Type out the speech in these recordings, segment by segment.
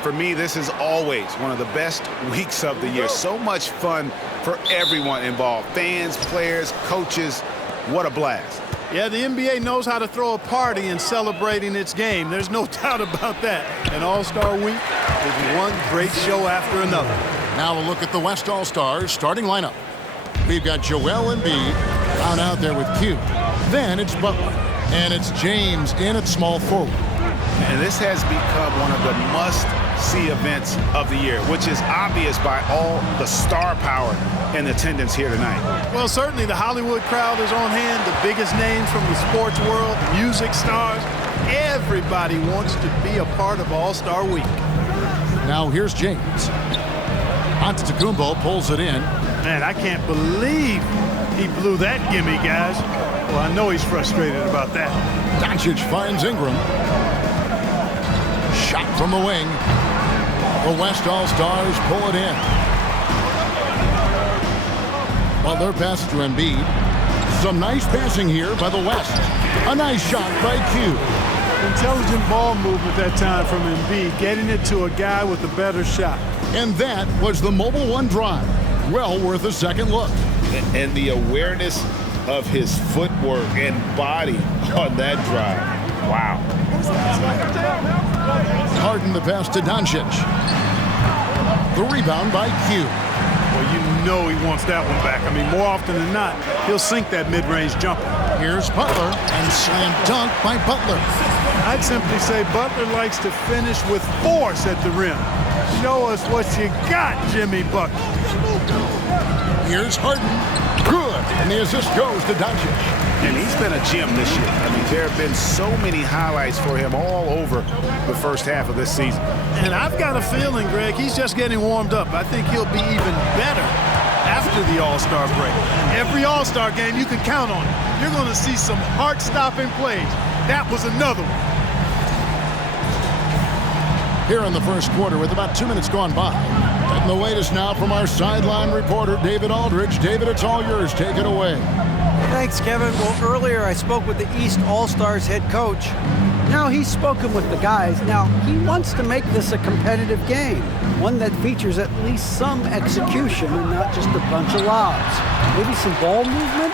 And for me, this is always one of the best weeks of the year. So much fun for everyone involved. Fans, players, coaches. What a blast. Yeah, the NBA knows how to throw a party in celebrating its game. There's no doubt about that. An All-Star week is one great show after another. Now a look at the West All-Stars starting lineup. We've got Joel Embiid down out there with Q. Then it's Butler. And it's James in at small forward. And this has become one of the must-see events of the year, which is obvious by all the star power and attendance here tonight. Well, certainly the Hollywood crowd is on hand, the biggest names from the sports world, music stars. Everybody wants to be a part of All-Star Week. Now here's James. Antetokounmpo pulls it in. Man, I can't believe he blew that gimme, guys. Well, I know he's frustrated about that. Doncic finds Ingram. Shot from the wing. The West All-Stars pull it in. Butler passes to Embiid. Some nice passing here by the West. A nice shot by Q. Intelligent ball movement that time from Embiid, getting it to a guy with a better shot. And that was the Mobile One drive. Well worth a second look. And the awareness of his footwork and body on that drive. Wow. Harden the pass to Doncic. The rebound by Q. Well, you know he wants that one back. I mean, more often than not, he'll sink that mid-range jumper. Here's Butler, and slam dunk by Butler. I'd simply say Butler likes to finish with force at the rim. Show us what you got, Jimmy Bucket. Here's Harden. Good. And the assist goes to Doncic. And he's been a gem this year. I mean, there have been so many highlights for him all over the first half of this season. And I've got a feeling, Greg, he's just getting warmed up. I think he'll be even better after the All-Star break. Every All-Star game, you can count on it. You're going to see some heart-stopping plays. That was another one. Here in the first quarter with about 2 minutes gone by. And the latest now from our sideline reporter, David Aldridge. David, it's all yours. Take it away. Thanks, Kevin. Well, earlier I spoke with the East All-Stars head coach. Now he's spoken with the guys. Now he wants to make this a competitive game, one that features at least some execution and not just a bunch of lobs. Maybe some ball movement.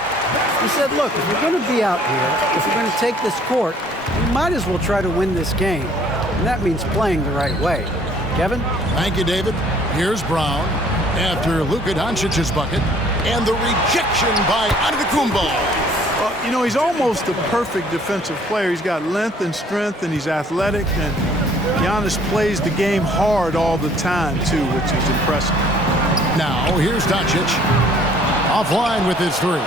He said, look, if we're going to be out here, if we're going to take this court, we might as well try to win this game. And that means playing the right way. Kevin? Thank you, David. Here's Brown after Luka Doncic's bucket. And the rejection by Antetokounmpo. Well, you know, he's almost the perfect defensive player. He's got length and strength, and he's athletic. And Giannis plays the game hard all the time, too, which is impressive. Now, here's Doncic. Offline with his three.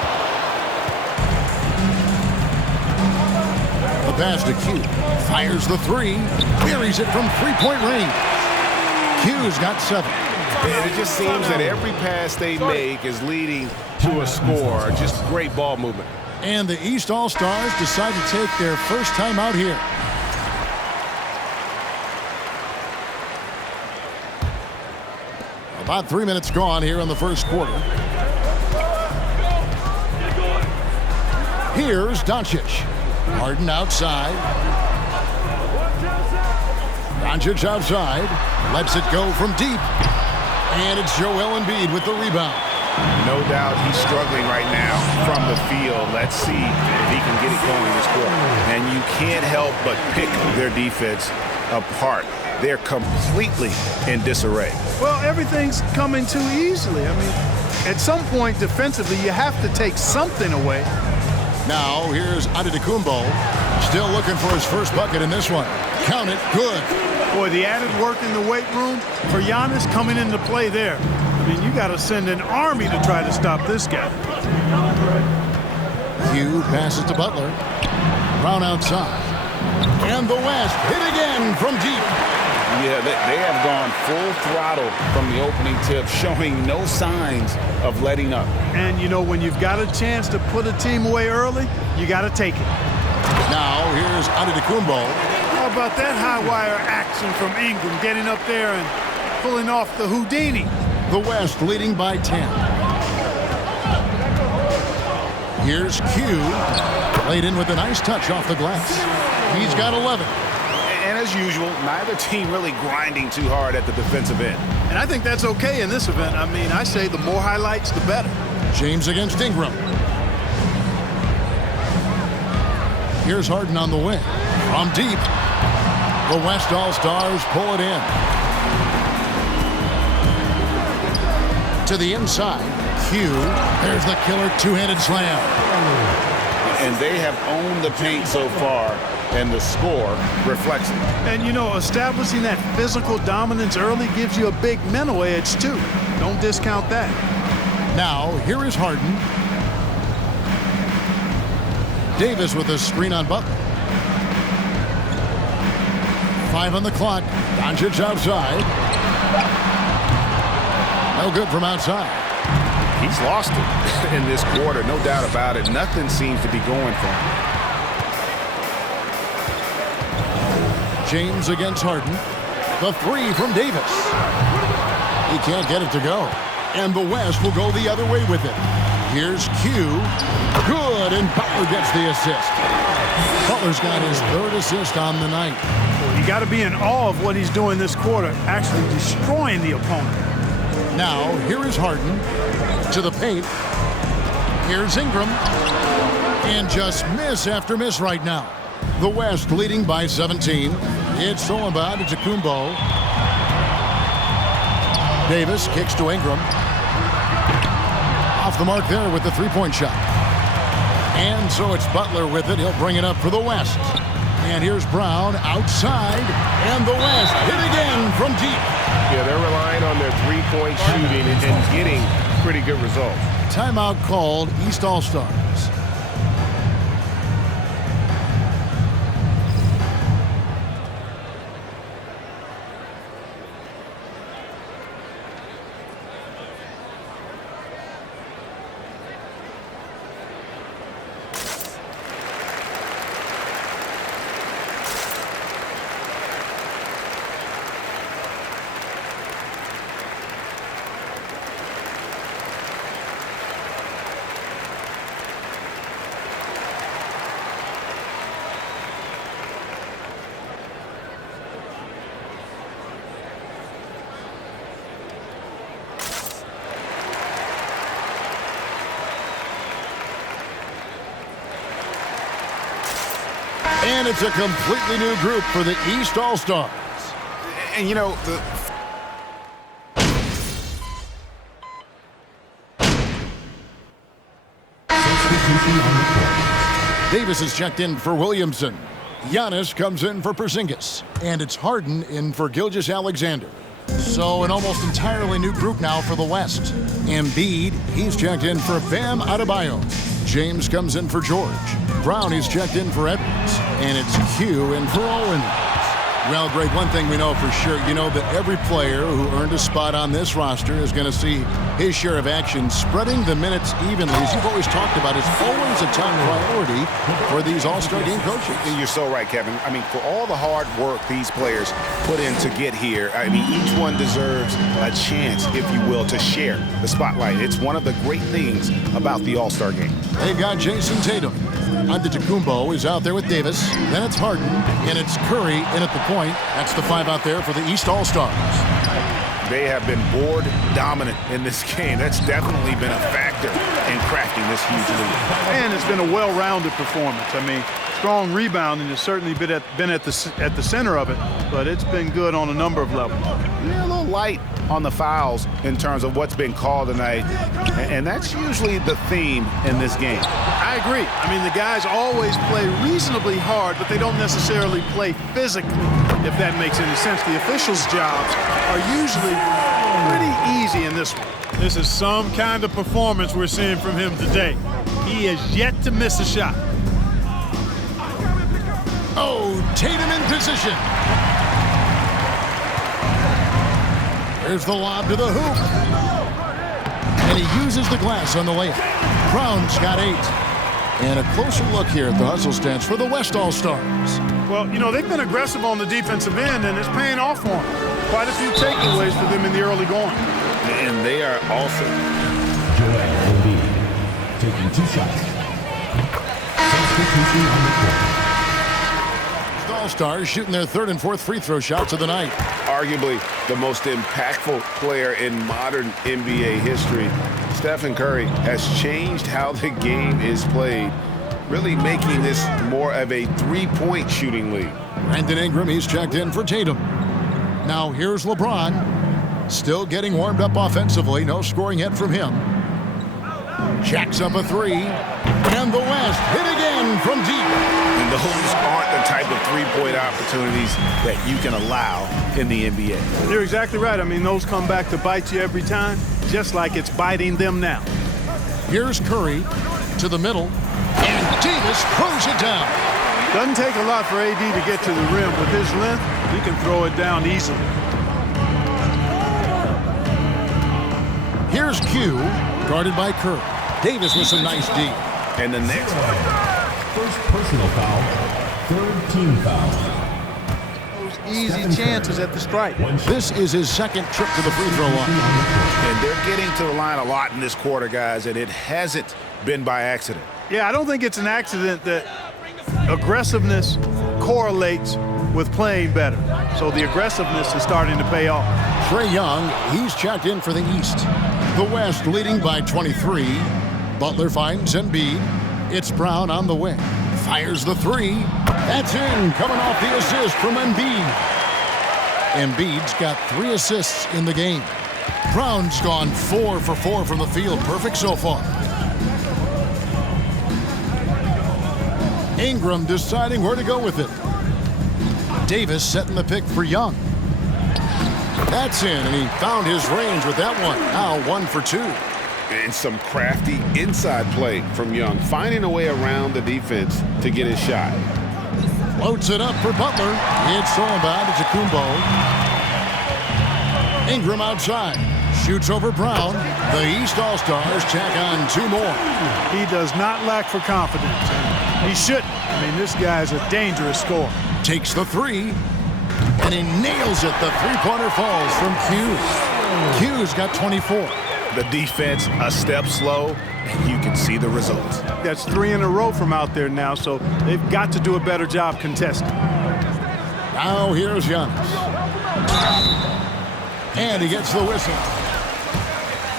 The pass to Q. Fires the three. Buries it from three-point range. Q's got 7. And it just seems that every pass they make is leading to a score. Just great ball movement. And the East All-Stars decide to take their first time out here. About 3 minutes gone here in the first quarter. Here's Doncic. Harden outside. Doncic outside. Lets it go from deep. And it's Joel Embiid with the rebound. No doubt he's struggling right now from the field. Let's see if he can get it going this quarter. And you can't help but pick their defense apart. They're completely in disarray. Well, everything's coming too easily. I mean, at some point defensively, you have to take something away. Now here's Antetokounmpo. Still looking for his first bucket in this one. Count it. Good. Boy, the added work in the weight room for Giannis coming into play there. I mean, you got to send an army to try to stop this guy. Hugh passes to Butler. Brown outside. And the West hit again from deep. Yeah, they have gone full throttle from the opening tip, showing no signs of letting up. And, you know, when you've got a chance to put a team away early, you got to take it. Now here's Antetokounmpo. How about that high-wire action from Ingram, getting up there and pulling off the Houdini? The West leading by 10. Here's Q. Played in with a nice touch off the glass. He's got 11. And as usual, neither team really grinding too hard at the defensive end. And I think that's okay in this event. I mean, I say the more highlights, the better. James against Ingram. Here's Harden on the wing. From deep, the West All-Stars pull it in. To the inside, Q. There's the killer two-handed slam. And they have owned the paint so far, and the score reflects it. And, you know, establishing that physical dominance early gives you a big mental edge, too. Don't discount that. Now, here is Harden. Davis with a screen on Butler. 5 on the clock. Doncic outside. No good from outside. He's lost it in this quarter, no doubt about it. Nothing seems to be going for him. James against Harden. The 3 from Davis. He can't get it to go. And the West will go the other way with it. Here's Q. Good, and Butler gets the assist. Butler's got his 3rd assist on the night. You got to be in awe of what he's doing this quarter, actually destroying the opponent. Now, here is Harden to the paint. Here's Ingram. And just miss after miss right now. The West leading by 17. It's Solomon to Tacumbo. Davis kicks to Ingram. Off the mark there with the three-point shot. And so it's Butler with it. He'll bring it up for the West. And here's Brown outside. And the West hit again from deep. Yeah, they're relying on their three-point shooting and getting pretty good results. Timeout called, East All-Stars. And it's a completely new group for the East All-Stars. And, you know, Davis is checked in for Williamson. Giannis comes in for Porzingis. And it's Harden in for Gilgeous-Alexander. So an almost entirely new group now for the West. Embiid, he's checked in for Bam Adebayo. James comes in for George. Brown is checked in for Edwards. And it's Q in for Owens. Well, Greg, one thing we know for sure, you know that every player who earned a spot on this roster is going to see his share of action. Spreading the minutes evenly, as you've always talked about, is always a top priority for these All-Star game coaches. And you're so right, Kevin. I mean, for all the hard work these players put in to get here, I mean, each one deserves a chance, if you will, to share the spotlight. It's one of the great things about the All-Star game. They've got Jason Tatum. Antetokounmpo is out there with Davis. Then it's Harden, and it's Curry in at the point. That's the 5 out there for the East All-Stars. They have been board dominant in this game. That's definitely been a factor in crafting this huge lead. And it's been a well-rounded performance. I mean, strong rebounding has certainly been at the center of it, but it's been good on a number of levels. Yeah, a little light on the fouls in terms of what's been called tonight, and that's usually the theme in this game. I agree. I mean, the guys always play reasonably hard, but they don't necessarily play physically, if that makes any sense. The officials' jobs are usually pretty easy in this one. This is some kind of performance we're seeing from him today. He has yet to miss a shot. Oh, Tatum in position. There's the lob to the hoop. And he uses the glass on the layup. Brown's got 8. And a closer look here at the hustle stats for the West All-Stars. Well, you know, they've been aggressive on the defensive end, and it's paying off for them. Quite a few takeaways for them in the early going. And they are also Joel Embiid taking 2 shots. Substitution on the court. All-Stars shooting their third and fourth free throw shots of the night. Arguably the most impactful player in modern NBA history, Stephen Curry has changed how the game is played, really making this more of a three-point shooting league. Brandon Ingram, he's checked in for Tatum. Now here's LeBron, still getting warmed up offensively. No scoring yet from him. Jacks up a three, and the West hit again from deep. And those aren't the type of three-point opportunities that you can allow in the NBA. You're exactly right. I mean, those come back to bite you every time, just like it's biting them now. Here's Curry to the middle, and Davis throws it down. Doesn't take a lot for AD to get to the rim. With his length, he can throw it down easily. Here's Q, guarded by Curry. Davis with some nice D. And the next First personal foul, third team foul. Those easy chances at the stripe. This is his second trip to the free throw line. And they're getting to the line a lot in this quarter, guys, and it hasn't been by accident. Yeah, I don't think it's an accident that aggressiveness correlates with playing better. So the aggressiveness is starting to pay off. Trae Young, he's checked in for the East. The West leading by 23. Butler finds Embiid. It's Brown on the wing. Fires the three. That's in, coming off the assist from Embiid. Embiid's got 3 assists in the game. Brown's gone 4 for 4 from the field. Perfect so far. Ingram deciding where to go with it. Davis setting the pick for Young. That's in, and he found his range with that one. Now 1 for 2. And some crafty inside play from Young, finding a way around the defense to get his shot. Floats it up for Butler. It's thrown by to Kumbo. Ingram outside. Shoots over Brown. The East All-Stars tack on 2 more. He does not lack for confidence. He shouldn't. I mean, this guy's a dangerous scorer. Takes the 3. And he nails it. The three-pointer falls from Q. Q's got 24. The defense a step slow, and you can see the results. That's 3 in a row from out there now, so they've got to do a better job contesting. Now here's Giannis. And he gets the whistle.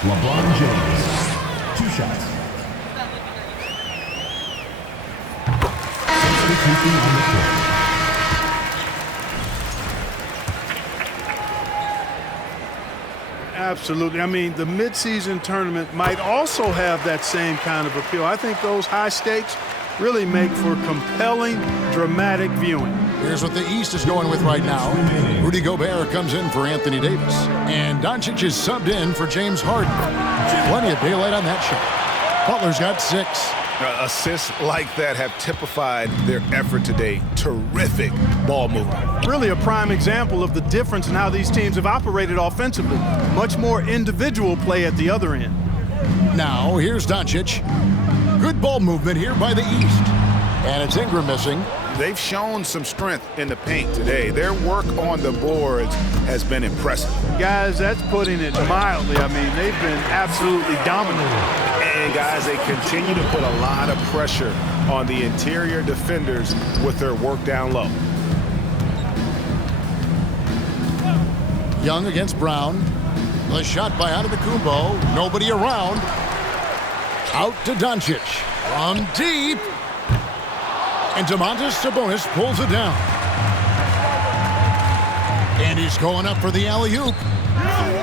LeBron James, 2 shots. Substitution on the court. Absolutely. I mean, the midseason tournament might also have that same kind of appeal. I think those high stakes really make for compelling, dramatic viewing. Here's what the East is going with right now. Rudy Gobert comes in for Anthony Davis. And Doncic is subbed in for James Harden. Plenty of daylight on that shot. Butler's got 6. Assists like that have typified their effort today. Terrific ball movement. Really a prime example of the difference in how these teams have operated offensively. Much more individual play at the other end. Now, here's Doncic. Good ball movement here by the East. And it's Ingram missing. They've shown some strength in the paint today. Their work on the boards has been impressive. Guys, that's putting it mildly. I mean, they've been absolutely dominant. And guys, they continue to put a lot of pressure on the interior defenders with their work down low. Young against Brown. The shot by Antetokounmpo. Nobody around. Out to Doncic. From deep. And Domantas Sabonis pulls it down. And he's going up for the alley-oop.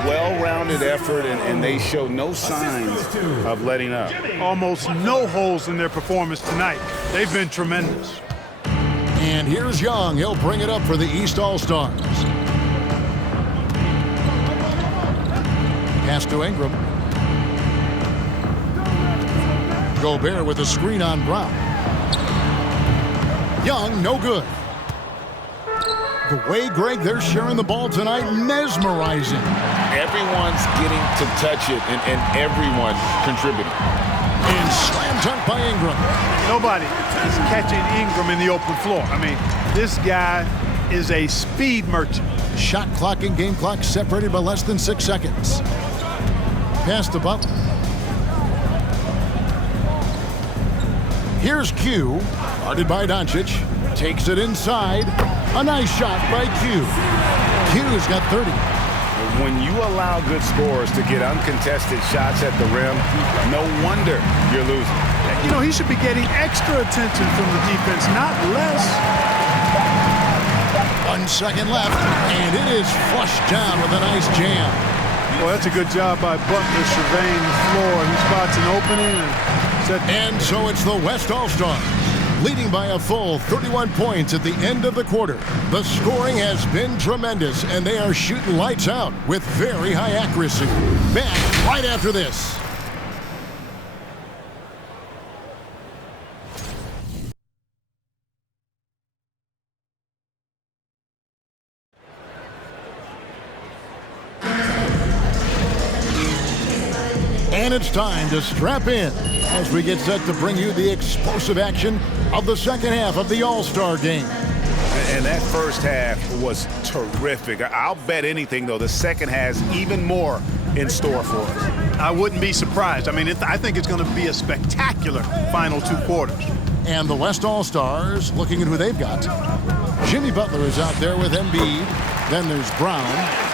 Well-rounded effort, and they show no signs of letting up. Almost no holes in their performance tonight. They've been tremendous. And here's Young. He'll bring it up for the East All-Stars. Pass to Ingram. Gobert with a screen on Brown. Young, no good. The way, Greg, they're sharing the ball tonight, mesmerizing. Everyone's getting to touch it, and everyone contributing. And slam dunk by Ingram. Nobody is catching Ingram in the open floor. I mean, this guy is a speed merchant. Shot clock and game clock separated by less than 6 seconds. Pass to Butler. Here's Q, guarded by Doncic. Takes it inside. A nice shot by Q. Q's got 30. When you allow good scorers to get uncontested shots at the rim, no wonder you're losing. You know, he should be getting extra attention from the defense, not less. 1 second left, and it is flushed down with a nice jam. Well, that's a good job by Butler surveying the floor. He spots an opening. And so it's the West All-Stars, leading by a full 31 points at the end of the quarter. The scoring has been tremendous, and they are shooting lights out with very high accuracy. Back right after this. And it's time to strap in as we get set to bring you the explosive action of the second half of the All-Star game. And that first half was terrific. I'll bet anything, though, the second has even more in store for us. I wouldn't be surprised. I mean, I think it's going to be a spectacular final 2 quarters. And the West All-Stars looking at who they've got. Jimmy Butler is out there with Embiid. Then there's Brown,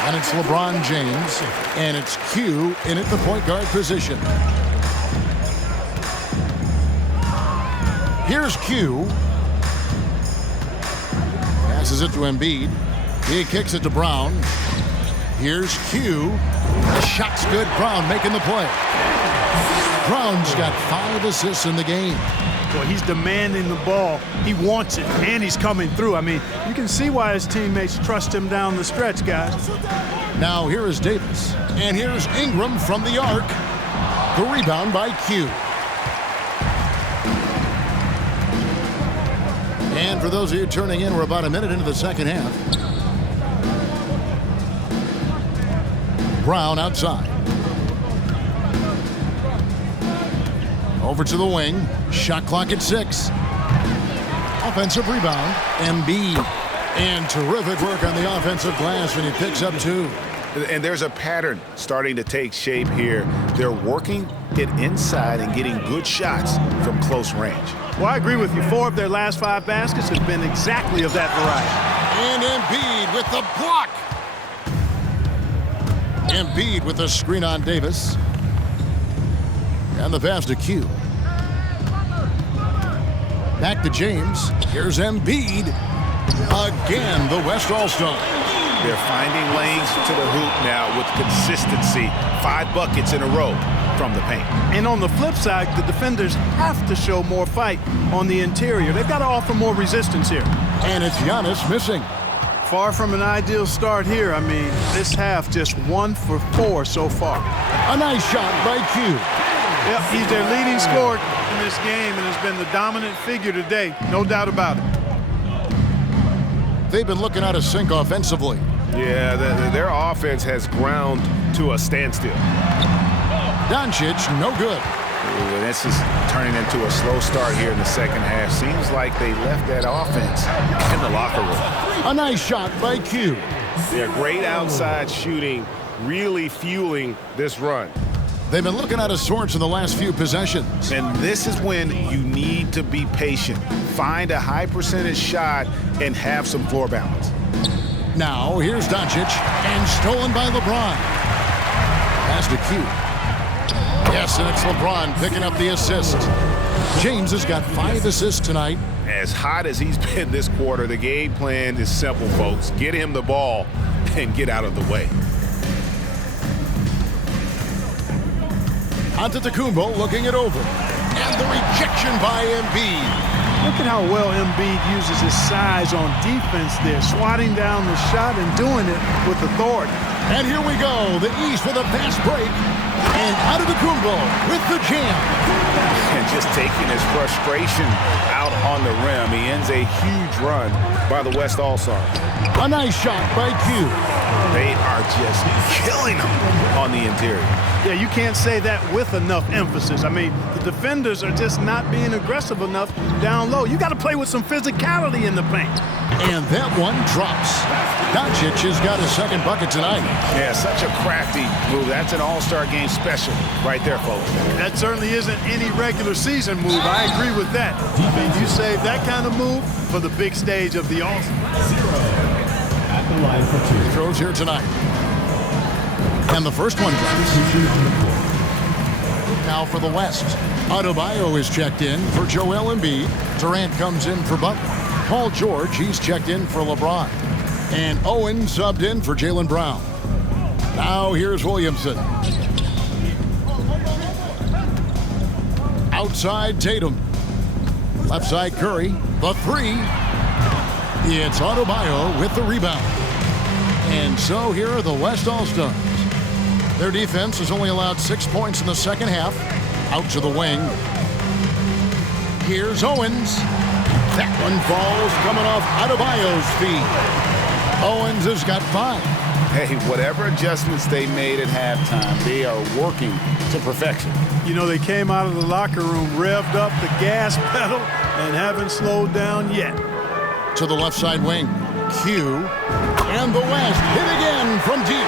and it's LeBron James, and it's Q in at the point guard position. Here's Q. Passes it to Embiid. He kicks it to Brown. Here's Q. The shot's good. Brown making the play. Brown's got 5 assists in the game. Well, he's demanding the ball. He wants it, and he's coming through. I mean, you can see why his teammates trust him down the stretch, guys. Now here is Davis, and here's Ingram from the arc. The rebound by Q. And for those of you turning in, we're about a minute into the second half. Brown outside. Over to the wing. Shot clock at 6. Offensive rebound. Embiid. And terrific work on the offensive glass when he picks up 2. And there's a pattern starting to take shape here. They're working it inside and getting good shots from close range. Well, I agree with you. 4 of their last 5 baskets have been exactly of that variety. And Embiid with the block. Embiid with the screen on Davis. And the pass to Q. Back to James. Here's Embiid. Again, the West All-Star. They're finding lanes to the hoop now with consistency. 5 buckets in a row from the paint. And on the flip side, the defenders have to show more fight on the interior. They've got to offer more resistance here. And it's Giannis missing. Far from an ideal start here. I mean, this half just 1 for 4 so far. A nice shot by Q. Yep, he's their leading scorer in this game and has been the dominant figure today. No doubt about it. They've been looking out of sync offensively. Yeah, their offense has ground to a standstill. Doncic, no good. Ooh, this is turning into a slow start here in the second half. Seems like they left that offense in the locker room. A nice shot by Q. They're great outside shooting, really fueling this run. They've been looking out of sorts in the last few possessions. And this is when you need to be patient. Find a high percentage shot and have some floor balance. Now, here's Doncic, and stolen by LeBron. Pass to Q. Yes, and it's LeBron picking up the assist. James has got 5 assists tonight. As hot as he's been this quarter, the game plan is simple, folks. Get him the ball and get out of the way. Antetokounmpo looking it over. And the rejection by Embiid. Look at how well Embiid uses his size on defense there, swatting down the shot and doing it with authority. And here we go, the East with a fast break. And Antetokounmpo with the jam. And just taking his frustration out on the rim. He ends a huge run by the West All-Stars. A nice shot by Q. They are just killing them on the interior. Yeah, you can't say that with enough emphasis. I mean, the Defenders are just not being aggressive enough down low. You got to play with some physicality in the paint. And that one drops. Doncic has got his second bucket tonight. Yeah, such a crafty move. That's an all-star game special right there, folks. That certainly isn't any regular season move. I agree with that. I mean, you save that kind of move for the big stage of the All-Star. At the line for two. Throws here tonight. And the first one drops. Now for the West. Adebayo is checked in for Joel Embiid. Durant comes in for Butler. Paul George, he's checked in for LeBron. And Owen subbed in for Jaylen Brown. Now here's Williamson. Outside Tatum. Left side Curry. The three. It's Adebayo with the rebound. And so here are the West All-Stars. Their defense has only allowed 6 points in the second half. Out to the wing. Here's Owens. That one falls coming off Adebayo's feet. Owens has got 5. Hey, whatever adjustments they made at halftime, they are working to perfection. You know, they came out of the locker room, revved up the gas pedal, and haven't slowed down yet. To the left side wing. Q. And the West hit again from deep.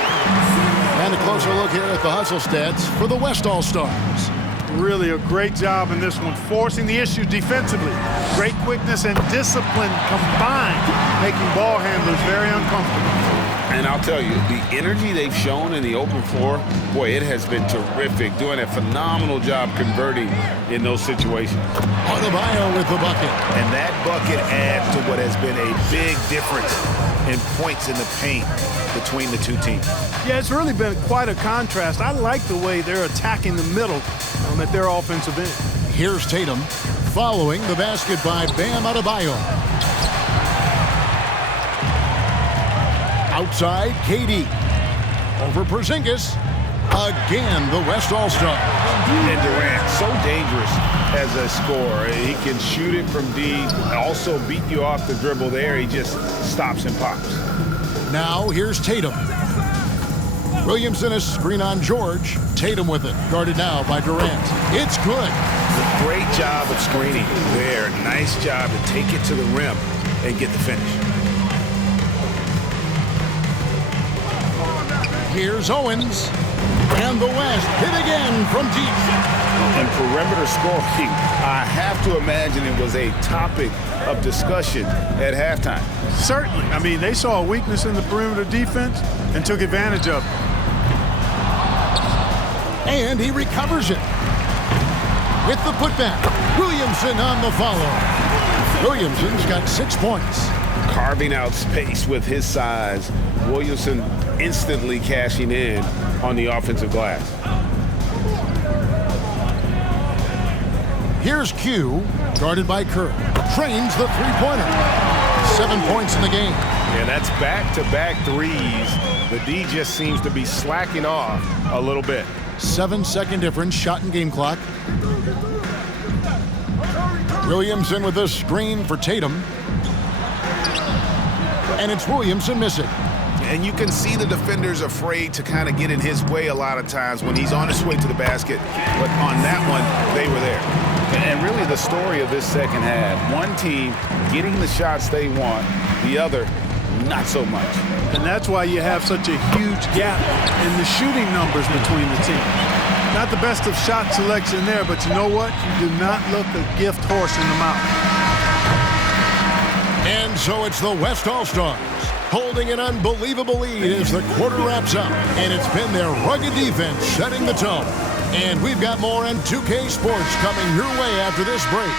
And a closer look here at the hustle stats for the West All-Stars. Really a great job in this one, forcing the issue defensively. Great quickness and discipline combined, making ball handlers very uncomfortable. And I'll tell you, the energy they've shown in the open floor, boy, it has been terrific. Doing a phenomenal job converting in those situations. Adebayo with the bucket. And that bucket adds to what has been a big difference in points in the paint between the two teams. Yeah, it's really been quite a contrast. I like the way they're attacking the middle at their offensive end. Here's Tatum following the basket by Bam Adebayo. Outside, KD. Over Porzingis. Again, the West All-Star. And Durant, so dangerous as a scorer. He can shoot it from deep, also beat you off the dribble there. He just stops and pops. Now, here's Tatum. Williamson is screen on George. Tatum with it. Guarded now by Durant. It's good. Great job of screening there. Nice job to take it to the rim and get the finish. Here's Owens. And the West hit again from deep. And perimeter scoring, I have to imagine it was a topic of discussion at halftime. Certainly. I mean, they saw a weakness in the perimeter defense and took advantage of it. And he recovers it. With the putback. Williamson on the follow. Williamson's got 6 points. Carving out space with his size. Williamson instantly cashing in on the offensive glass. Here's Q, guarded by Curry. Trains the three-pointer. 7 points in the game. Yeah, that's back-to-back threes. The D just seems to be slacking off a little bit. 7-second difference, shot and game clock. Williamson with the screen for Tatum. And it's Williamson missing. And you can see the defenders afraid to kind of get in his way a lot of times when he's on his way to the basket. But on that one, they were there. And really the story of this second half, one team getting the shots they want, the other not so much. And that's why you have such a huge gap in the shooting numbers between the teams. Not the best of shot selection there, but you know what? You do not look a gift horse in the mouth. And so it's the West All-Stars holding an unbelievable lead as the quarter wraps up. And it's been their rugged defense setting the tone. And we've got more on 2K Sports coming your way after this break.